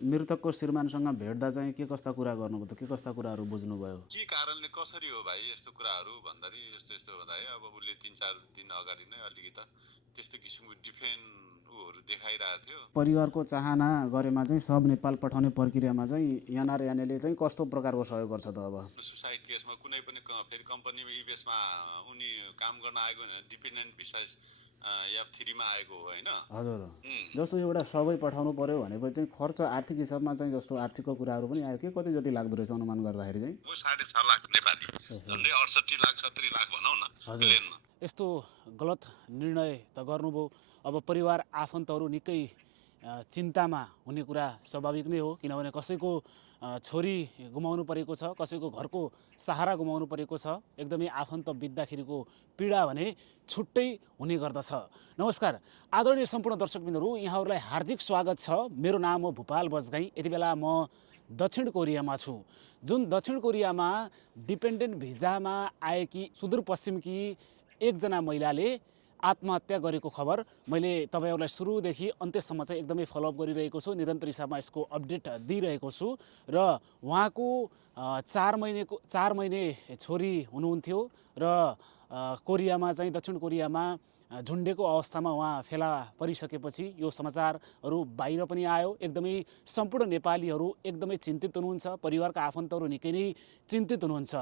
मृतकको श्रीमानसँग भेट्दा चाहिँ के कस्ता कुरा गर्नुभयो त? के कस्ता कुराहरू बुझ्नुभयो? के कारणले कसरी हो भाइ यस्तो कुराहरू भन्दाखेरि यस्तो यस्तो भन्दाखेरि अब उसले 3-4 दिन अगाडि नै अलिकति त्यस्तो किसिमको डिफेन्ड उहरू देखाइरहेको थियो। परिवारको चाहना गरेमा चाहिँ सब नेपाल पठाउने प्रक्रियामा चाहिँ एनआर यानेले चाहिँ कस्तो प्रकारको सहयोग गर्छ त अब? सुसाइड केसमा कुनै पनि फेरि कम्पनीमा इभेसमा उनी काम गर्न आएको होइन, डिपेन्डेन्ट भिसा F3 मा आएको हो होइन। हजुर, जस्तो एउटा सबै पठाउनु पर्यो भनेपछि चाहिँ खर्च आर्थिक हिसाबमा चाहिँ जस्तो आर्थिकको कुराहरू पनि आयो कि कति जति लाग्दो रहेछ अनुमान गर्दाखेरि चाहिँ? 6.5 लाख नेपाली, झन्डै 68 लाख 70 लाख भनौँ न प्लेनमा। यस्तो गलत निर्णय त गर्नुभयो। अब परिवार आफन्तहरू निकै चिन्तामा हुने कुरा स्वाभाविक नै हो, किनभने कसैको छोरी गुमाउनु परेको छ, कसैको घरको सहारा गुमाउनु परेको छ। एकदमै आफन्त बित्दाखेरिको पीडा भने छुट्टै हुने गर्दछ। नमस्कार आदरणीय सम्पूर्ण दर्शकबिन्दुहरू, यहाँहरूलाई हार्दिक स्वागत छ। मेरो नाम हो भूपाल बजगाई। यति बेला म दक्षिण कोरियामा छु, जुन दक्षिण कोरियामा डिपेन्डेन्ट भिजामा आएकी सुदूरपश्चिमकी एकजना महिलाले आत्महत्या गरेको खबर मैले तपाईहरुलाई सुरुदेखि अन्त्यसम्म चाहिँ एकदमै फलोअप गरिरहेको छु। निरन्तर हिसाबमा यसको अपडेट दिइरहेको छु र उहाँको 4 महिने छोरी हुनुहुन्थ्यो र कोरियामा चाहिँ दक्षिण कोरियामा झुन्डेको अवस्थामा उहाँ फेला परिसकेपछि यो समाचारहरू बाहिर पनि आयो। एकदमै सम्पूर्ण नेपालीहरू एकदमै चिन्तित हुनुहुन्छ, परिवारका आफन्तहरू निकै नै चिन्तित हुनुहुन्छ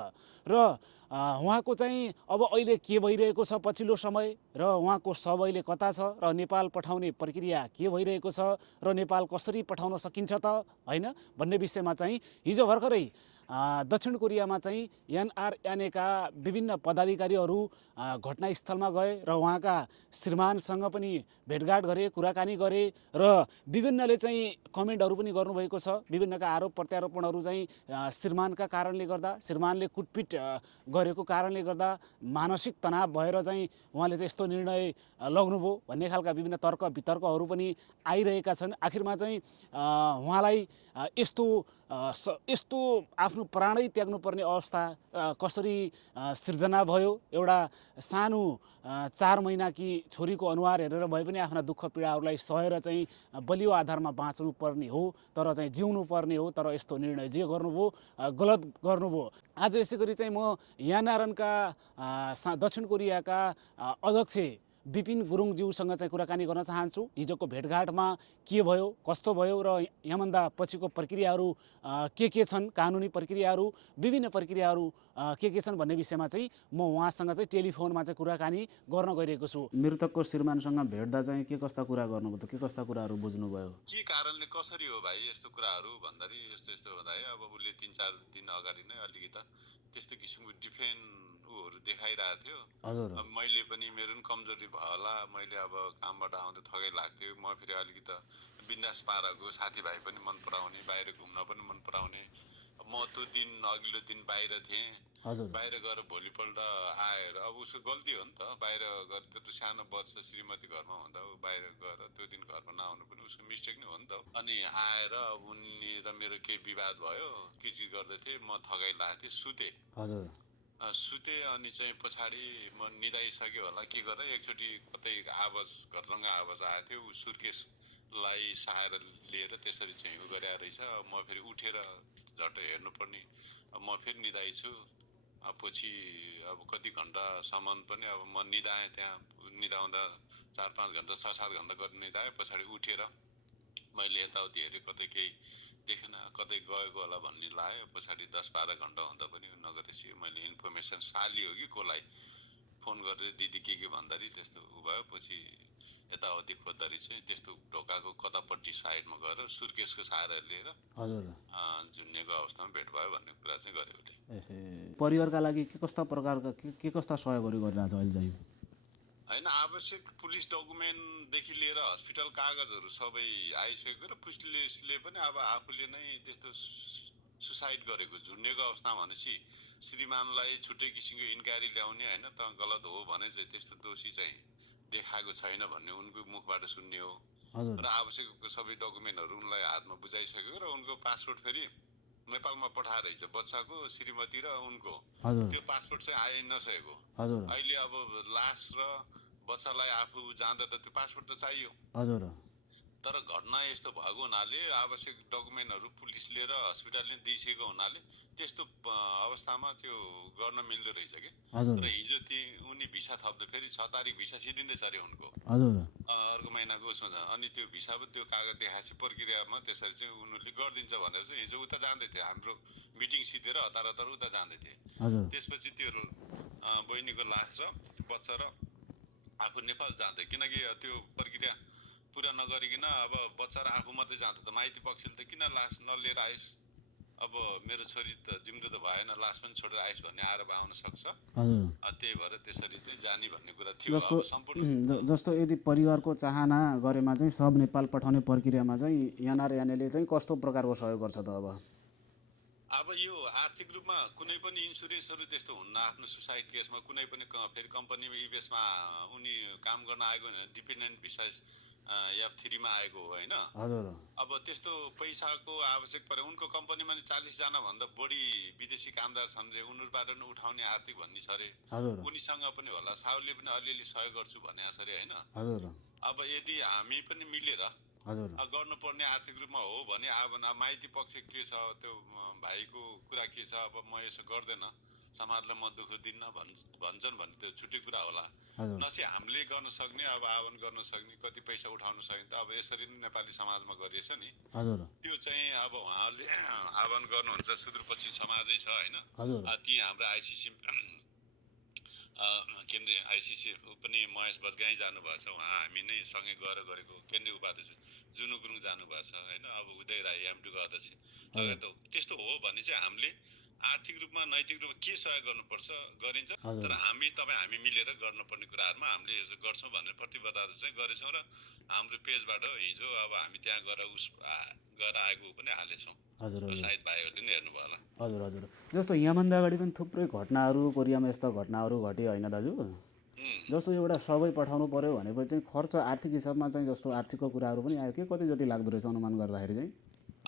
र उहाँको चाहिँ अब अहिले के भइरहेको छ पछिल्लो समय र उहाँको शव अहिले कता छ र नेपाल पठाउने प्रक्रिया के भइरहेको छ र नेपाल कसरी पठाउन सकिन्छ त हैन भन्ने विषयमा चाहिँ हिजो भर्खरै दक्षिण कोरियामा चाहिँ एनआरएनएका विभिन्न पदाधिकारीहरू घटनास्थलमा गए र उहाँका श्रीमानसँग पनि भेटघाट गरे, कुराकानी गरे र विभिन्नले चाहिँ कमेन्टहरू पनि गर्नुभएको छ। विभिन्नका आरोप प्रत्यारोपणहरू चाहिँ श्रीमानका कारणले गर्दा, श्रीमानले कुटपिट गरेको कारणले गर्दा मानसिक तनाव भएर चाहिँ उहाँले चाहिँ यस्तो निर्णय लग्नुभयो भन्ने खालका विभिन्न तर्क वितर्कहरू पनि आइरहेका छन्। आखिरमा चाहिँ उहाँलाई यस्तो आफ्नो प्राणै त्याग्नुपर्ने अवस्था कसरी सिर्जना भयो? एउटा सानो 4 महिनाकी छोरीको अनुहार हेरेर भए पनि आफ्ना दुःख पीडाहरूलाई सहेर चाहिँ बलियो आधारमा बाँच्नु पर्ने हो, तर चाहिँ जिउनु पर्ने हो। तर यस्तो निर्णय जे गर्नुभयो गलत गर्नुभयो। आज यसै गरी चाहिँ म एनआरएनका दक्षिण कोरियाका अध्यक्ष विपिन गुरुङज्यूसँग चाहिँ कुराकानी गर्न चाहन्छु। हिजोको भेटघाटमा के भयो, कस्तो भयो र यहाँभन्दा पछिको प्रक्रियाहरू के छन्, कानुनी प्रक्रियाहरू, विभिन्न प्रक्रियाहरू के छन् भन्ने विषयमा चाहिँ म उहाँसँग चाहिँ टेलिफोनमा चाहिँ कुराकानी गर्न गइरहेको छु। मृतकको श्रीमानसँग भेट्दा चाहिँ के कस्ता कुरा गर्नुभयो त? के कस्ता कुराहरू बुझ्नुभयो? के कारणले कसरी हो भाइ यस्तो कुराहरू भन्दाखेरि यस्तो यस्तो भन्दाखेरि अब उसले 3-4 दिन अगाडि नै अलिकति त्यस्तो किसिमको डिफेन्ड उहरू देखाइरहेको थियो। मैले पनि मेरो पनि कमजोरी भयो होला, मैले अब कामबाट आउँदा थकै लाग्थ्यो, म फेरि अलिकति बिन्दास पाराको साथीभाइ पनि मन पराउने, बाहिर घुम्न पनि मन पराउने। म त्यो दिन अघिल्लो दिन बाहिर थिएँ, बाहिर गएर भोलिपल्ट आएर अब उसको गल्ती हो नि त, बाहिर गएर त्यत्रो सानो बच्चा श्रीमती घरमा हुँदा बाहिर गएर त्यो दिन घरमा नआउनु पनि उसको मिस्टेक नै हो नि त। अनि आएर उनी र मेरो केही विवाद भयो, किचिज गर्दै थिएँ, म थकाइ लाग्थ्यो, सुते सुते। अनि चाहिँ पछाडि म निदाइसक्यो होला के गरेर एकचोटि कतै आवाज घररङ्ग आवाज आएको थियो, ऊ सुर्केसलाई सहाएर लिएर त्यसरी चाहिँ उ गरे रहेछ। म फेरि उठेर झट्ट हेर्नुपर्ने, म फेरि निदाइछु। पछि अब कति घन्टासम्म पनि अब म निदाएँ, त्यहाँ निदाउँदा 4-5 घन्टा 6-7 घन्टा गरेर निदाएँ। पछाडि उठेर मैले यताउति हेरेँ, कतै केही देखेन, कतै गएको होला भन्ने लाग्यो। पछाडि 10-12 घन्टा हुँदा पनि नगरेपछि मैले इन्फर्मेसन साली हो कि कसलाई फोन गरेर दिदी के भन्दाखेरि त्यस्तो उ भयो। पछि यताउति खोज्दाखेरि चाहिँ त्यस्तो ढोकाको कतापट्टि साइडमा गएर सुर्केसको सहारा लिएर झुन्नेको अवस्थामा भेट भयो भन्ने कुरा चाहिँ गरे उसले। परिवारका लागि के कस्ता प्रकारका के कस्ता सहयोगहरू गरिरहेछ अहिले चाहिँ? होइन, आवश्यक पुलिस डकुमेन्टदेखि लिएर हस्पिटल कागजहरू सबै आइसकेको र पुलिसले पनि अब आफूले नै त्यस्तो सुसाइड गरेको झुन्डेको अवस्थामा भनेपछि श्रीमानलाई छुट्टै किसिमको इन्क्वायरी ल्याउने होइन त गलत हो भने चाहिँ त्यस्तो दोषी चाहिँ देखाएको छैन भन्ने उनको मुखबाट सुन्ने हो र आवश्यक सबै डकुमेन्टहरू उनलाई हातमा बुझाइसकेको र उनको पासपोर्ट फेरि नेपालमा पठाएर रहेछ बच्चाको, श्रीमती र उनको। त्यो पासपोर्ट चाहिँ आइ नसकेको। अहिले अब लास र बच्चालाई आफू जाँदा त त्यो पासपोर्ट त चाहियो। तर घटना यस्तो भएको हुनाले आवश्यक डकुमेन्टहरू पुलिसले र हस्पिटलले दिइसकेको हुनाले त्यस्तो अवस्थामा त्यो गर्न मिल्दो रहेछ कि। र हिजो उनी भिसा थप्दा फेरि 6 तारिक भिसा सिद्धिँदैछ अरे उनको, अर्को महिनाको उसमा छ। अनि त्यो भिसा त्यो कागज देखाएपछि प्रक्रियामा त्यसरी चाहिँ उनीहरूले गरिदिन्छ भनेर चाहिँ हिजो उता जाँदै थियो, हाम्रो मिटिङ सिधेर हतार हतार उता जाँदै थिए। त्यसपछि त्यो बहिनीको लास र बच्चा र आफू नेपाल जाँदै, किनकि त्यो प्रक्रिया पुरा नगरिकन अब बच्चा र आफू मात्रै जाँदा त माइती पक्षले त किन लास नलिएर आइस, अब मेरो छोरी त जिउँदो त भएन, लास पनि छोडेर आइस भन्ने आरोप आउन सक्छ। त्यही भएर त्यसरी चाहिँ जाने भन्ने कुरा थियो। अब सम्पूर्ण जस्तो यदि परिवारको चाहना गरेमा चाहिँ सब नेपाल पठाउने प्रक्रियामा चाहिँ एनआरएनएले चाहिँ कस्तो प्रकारको सहयोग गर्छ त? अब यो आर्थिक रूपमा कुनै पनि इन्सुरेन्सहरू त्यस्तो हुन्न। आफ्नो सुसाइड केसमा कुनै पनि फेरि कम्पनी इबेसमा उनी काम गर्न आएको होइन, डिपेन्डेन्ट भिसा F3 मा आएको हो होइन। अब त्यस्तो पैसाको आवश्यक परे उनको कम्पनीमा 40 जना भन्दा बढी विदेशी कामदार छन् रे, उनीहरुबाट पनि उठाउने आर्थिक भन्ने छ रे, उनीसँग पनि होला, साउले पनि अलिअलि सहयोग गर्छु भने छ रे हैन। अब यदि हामी पनि मिलेर गर्नुपर्ने आर्थिक रूपमा हो भने अब माइती पक्ष के छ, त्यो भाइको कुरा के छ, अब म यसो गर्दैन, समाजलाई म दुःख दिन्न भन्छन् भने त्यो छुट्टै कुरा होला। नसे हामीले गर्न सक्ने, अब आह्वान गर्न सक्ने, कति पैसा उठाउन सक्ने त अब यसरी नै नेपाली समाजमा गरिएछ नि। त्यो चाहिँ अब उहाँहरूले आह्वान गर्नुहुन्छ, सुदूरपश्चिम समाजै छ हैन। ती हाम्रो आइसिसी केन्द्रीय आइसिसी पनि महेश बजगाई जानुभएको छ, उहाँ हामी नै सँगै गएर गरेको केन्द्रीय उपाध्यक्ष जुनु गुरुङ जानुभएको छ हैन। अब उदय राई एमडीको अध्यक्ष लगायत त्यस्तो हो भने चाहिँ हामीले आर्थिक रूपमा नैतिक रूपमा के सहयोग गर्नुपर्छ गरिन्छ। तर हामी मिलेर गर्नुपर्ने कुराहरुमा हामीले गर्छौं भन्ने प्रतिबद्धता चाहिँ गरेछौं र हाम्रो पेजबाट हिजो अब हामी त्यहाँ गएर आएको पनि हालेछौं। सायद भाइहरुले नि हेर्नु भयो होला। जस्तो यहाँभन्दा अगाडि पनि थुप्रै घटनाहरू कोरियामा यस्ता घटनाहरू घटे होइन दाजु? जस्तो एउटा सबै पठाउनु पर्यो भनेपछि चाहिँ खर्च आर्थिक हिसाबमा चाहिँ जस्तो आर्थिकको कुराहरू पनि आयो के, कति जति लाग्दो रहेछ अनुमान गर्दाखेरि चाहिँ?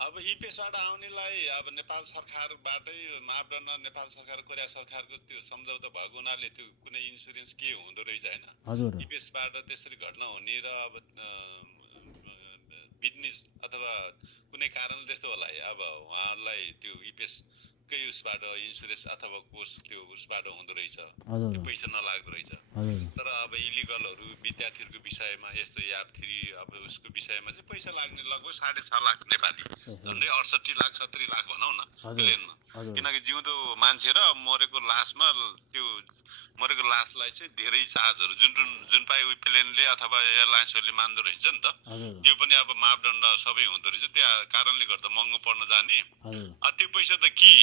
अब इपेसबाट आउनेलाई अब नेपाल सरकारबाटै मापदण्ड, नेपाल सरकार कोरिया सरकारको त्यो सम्झौता भएको हुनाले त्यो कुनै इन्सुरेन्स के हुँदो रहेछ हैन। इपेसबाट त्यसरी घटना हुने र अब बिजनेस अथवा कुनै कारणले त्यस्तो होला, अब उहाँहरूलाई त्यो इपेसकै उसबाट इन्सुरेन्स अथवा कोष त्यो उसबाट हुँदो रहेछ, त्यो पैसा नलाग्दो रहेछ। तर अब इलिगलहरू विद्यार्थीहरूको विषयमा यस्तो F3 अब उसको विषयमा चाहिँ पैसा लाग्ने लगभग 6.5 लाख नेपाली, झन्डै 68 लाख 70 लाख भनौँ न प्लेनमा। किनकि जिउँदो मान्छे र मरेको लासमा त्यो मरेको लासलाई चाहिँ धेरै चार्जहरू जुन पाए प्लेनले अथवा एयरलाइन्सहरूले मान्दो रहेछ नि त, त्यो पनि अब मापदण्ड सबै हुँदो रहेछ। त्यो कारणले गर्दा महँगो पर्न जाने। त्यो पैसा त के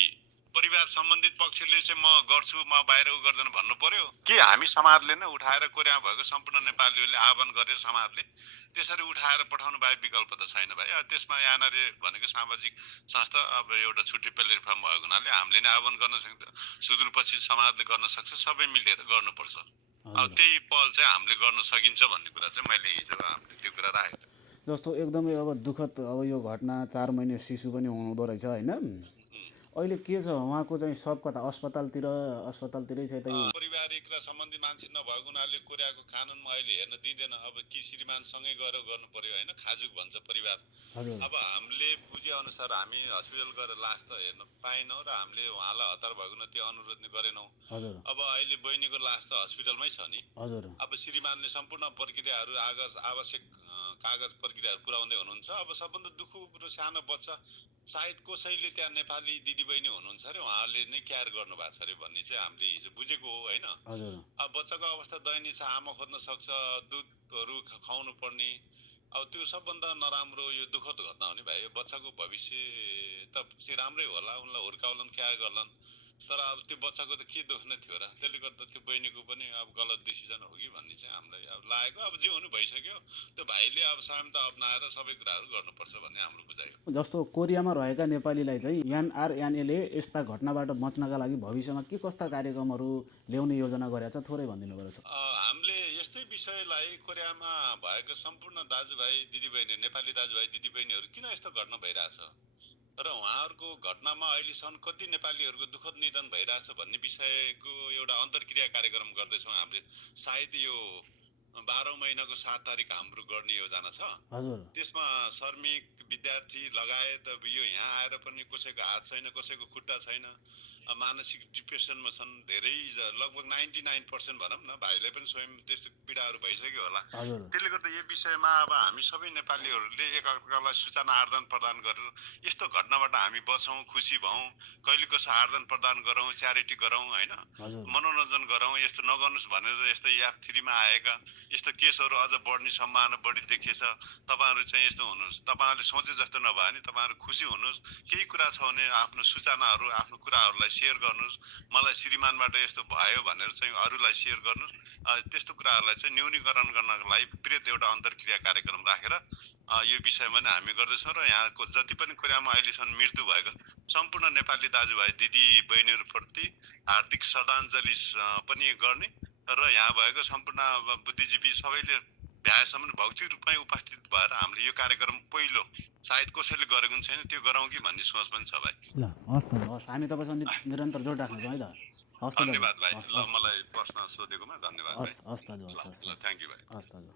परिवार सम्बन्धित पक्षले चाहिँ म गर्छु, म बाहिर गर्दैन भन्नु पर्यो कि हामी समाजले नै उठाएर कोरियामा भएको सम्पूर्ण नेपालीहरूले आह्वान गरेर समाजले त्यसरी उठाएर पठाउनु बाहेक विकल्प त छैन भाइ। त्यसमा एनआरए भनेको सामाजिक संस्था अब एउटा छुट्टै प्लेटफर्म भएको हुनाले हामीले नै आह्वान गर्न सक्छ, सुदूरपश्चिम समाजले गर्न सक्छ, सबै मिलेर गर्नुपर्छ। अब त्यही पहल चाहिँ हामीले गर्न सकिन्छ भन्ने कुरा चाहिँ मैले हिजो हामीले त्यो कुरा राखेको थिएँ। जस्तो एकदमै अब दुःखद अब यो घटना 4 महिने शिशु पनि हुँदो रहेछ हैन। अहिले के छ उहाँको चाहिँ सब कता अस्पतालतिरै छ त? पारिवारिक र सम्बन्धी मान्छे नभएको हुनाले कोरियाको कानुनमा अहिले हेर्न दिँदैन। अब कि श्रीमानसँगै गएर गर्नु पर्यो हैन, खाजुक भन्छ परिवार। अब हामीले बुझे अनुसार हामी हस्पिटल गएर लास त हेर्न पाएनौं र हामीले उहाँलाई हतार भएको न त्यो अनुरोध नै गरेनौं। अब अहिले बहिनीको लास त हस्पिटलमै छ नि। अब श्रीमानले सम्पूर्ण प्रक्रियाहरू आवश्यक कागज प्रक्रियाहरू पुर्याउँदै हुनुहुन्छ। अब सबभन्दा दुःखको कुरो सानो बच्चा सायद कसैले त्यहाँ नेपाली दिदीबहिनी हुनुहुन्छ अरे, उहाँहरूले नै केयर गर्नु भएको छ अरे भन्ने चाहिँ हामीले हिजो बुझेको हो हैन। अब बच्चाको अवस्था दयनीय छ, आमा खोज्न सक्छ, दुधहरू खुवाउनु पर्ने। अब त्यो सबभन्दा नराम्रो यो दुःखद घटना हो नि भाइ। बच्चाको भविष्य त चाहिँ राम्रै होला, उनलाई हुर्काउलन, केयर गर्लन, तर अब त्यो बच्चाको त के दुःख नै थियो र? त्यसले गर्दा त्यो बहिनीको पनि अब गलत डिसिजन हो कि भन्ने चाहिँ हामीलाई अब लागेको। अब जे हुनु भइसक्यो, त्यो भाइले अब संयमता अपनाएर सबै कुराहरू गर्नुपर्छ भन्ने हाम्रो बुझाइ हो। जस्तो कोरियामा रहेका नेपालीलाई चाहिँ एनआरएनएले यस्ता घटनाबाट बच्नका लागि भविष्यमा के कस्ता कार्यक्रमहरू ल्याउने योजना गरेको छ, थोरै भनिदिनु पर्छ। हामीले यस्तै विषयलाई कोरियामा भएको सम्पूर्ण दाजुभाइ दिदीबहिनी, नेपाली दाजुभाइ दिदीबहिनीहरू किन यस्तो घटना भइरहेछ र उहाँहरूको घटनामा अहिलेसम्म कति नेपालीहरूको दुःखद निधन भइरहेछ भन्ने विषयको एउटा अन्तर्क्रिया कार्यक्रम गर्दैछौँ हामीले। सायद यो 12 महिनाको 7 तारिक हाम्रो गर्ने योजना छ। हजुर त्यसमा श्रमिक विद्यार्थी लगायत अब यो यहाँ आएर पनि कसैको हात छैन, कसैको खुट्टा छैन, मानसिक डिप्रेसनमा छन्, धेरै लगभग 99% भनौँ न, भाइलाई पनि स्वयं त्यस्तो पीडाहरू भइसक्यो होला। हजुर त्यसले गर्दा यो विषयमा अब हामी सबै नेपालीहरूले एकअर्कालाई सूचना आदान प्रदान गरेर यस्तो घटनाबाट हामी बचौँ, खुसी भौँ, कहिले कसो आदान प्रदान गरौँ, च्यारिटी गरौँ, होइन, हजुर मनोरञ्जन गरौँ। यस्तो नगर्नुहोस् भनेर यस्तो याप 3 मा आएका यस्तो केसहरू अझ बढ्ने सम्भावना बढी देखिएछ। तपाईँहरू चाहिँ यस्तो हुनुहोस्, तपाईँहरूले सोचे जस्तो नभए नि तपाईँहरू खुसी हुनुहोस्। केही कुरा छ भने आफ्नो सूचनाहरू, आफ्नो कुराहरूलाई सेयर गर्नुहोस्। मलाई श्रीमानबाट यस्तो भयो भनेर चाहिँ अरूलाई सेयर गर्नुहोस्। त्यस्तो कुराहरूलाई चाहिँ न्यूनीकरण गर्नको लागि वृहत एउटा अन्तर्क्रिया कार्यक्रम राखेर यो विषयमा नै हामी गर्दैछौँ। र यहाँको जति पनि कुरामा अहिलेसम्म मृत्यु भएको सम्पूर्ण नेपाली दाजुभाइ दिदी बहिनीहरूप्रति हार्दिक श्रद्धाञ्जली पनि गर्ने र यहाँ भएको सम्पूर्ण बुद्धिजीवी सबैले भ्याएसम्म भौतिक रूपमै उपस्थित भएर हामीले यो कार्यक्रम पहिलो सायद कसैले गरेको पनि छैन, त्यो गरौँ कि भन्ने सोच पनि छ भाइ। ल हस् त हस्, हामी तपाईँसँग निरन्तर जोड राख्नेछौँ है त। हस् त दाजु, धन्यवाद भाइ। हस् ल मलाई प्रश्न सोधेकोमा धन्यवाद भाइ। हस् हस् दाजु, हस् हस् ल थ्याङ्क यू भाइ। हस् दाजु।